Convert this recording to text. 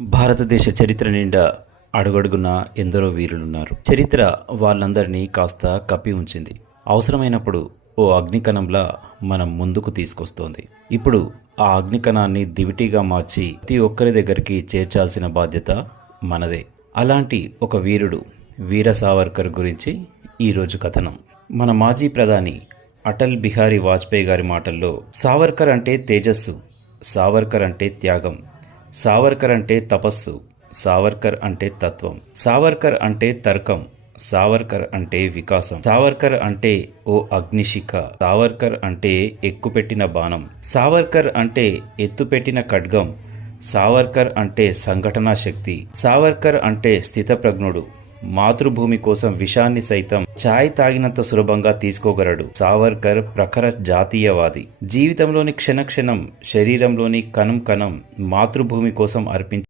భారతదేశ చరిత్ర నిండా అడుగడుగునా ఎందరో వీరులున్నారు. చరిత్ర వాళ్ళందరినీ కాస్త కప్పి ఉంచింది. అవసరమైనప్పుడు ఓ అగ్నికణంలా మనం ముందుకు తీసుకొస్తోంది. ఇప్పుడు ఆ అగ్నికణాన్ని దివిటీగా మార్చి ప్రతి ఒక్కరి దగ్గరికి చేర్చాల్సిన బాధ్యత మనదే. అలాంటి ఒక వీరుడు వీర సావర్కర్ గురించి ఈరోజు కథనం. మన మాజీ ప్రధాని అటల్ బిహారీ వాజ్పేయి గారి మాటల్లో, సావర్కర్ అంటే తేజస్సు, సావర్కర్ అంటే త్యాగం, సావర్కర్ అంటే తపస్సు, సావర్కర్ అంటే తత్వం, సావర్కర్ అంటే తర్కం, సావర్కర్ అంటే వికాసం, సావర్కర్ అంటే ఓ అగ్నిశిఖ, సావర్కర్ అంటే ఎక్కుపెట్టిన బాణం, సావర్కర్ అంటే ఎత్తుపెట్టిన ఖడ్గం, సావర్కర్ అంటే సంఘటనా శక్తి, సావర్కర్ అంటే స్థితప్రజ్ఞుడు, మాతృభూమి కోసం విషాన్ని సైతం ఛాయ్ తాగినంత సులభంగా తీసుకోగలడు. సావర్కర్ ప్రఖర జాతీయవాది. జీవితంలోని క్షణక్షణం, శరీరంలోని కణం కణం మాతృభూమి కోసం అర్పించి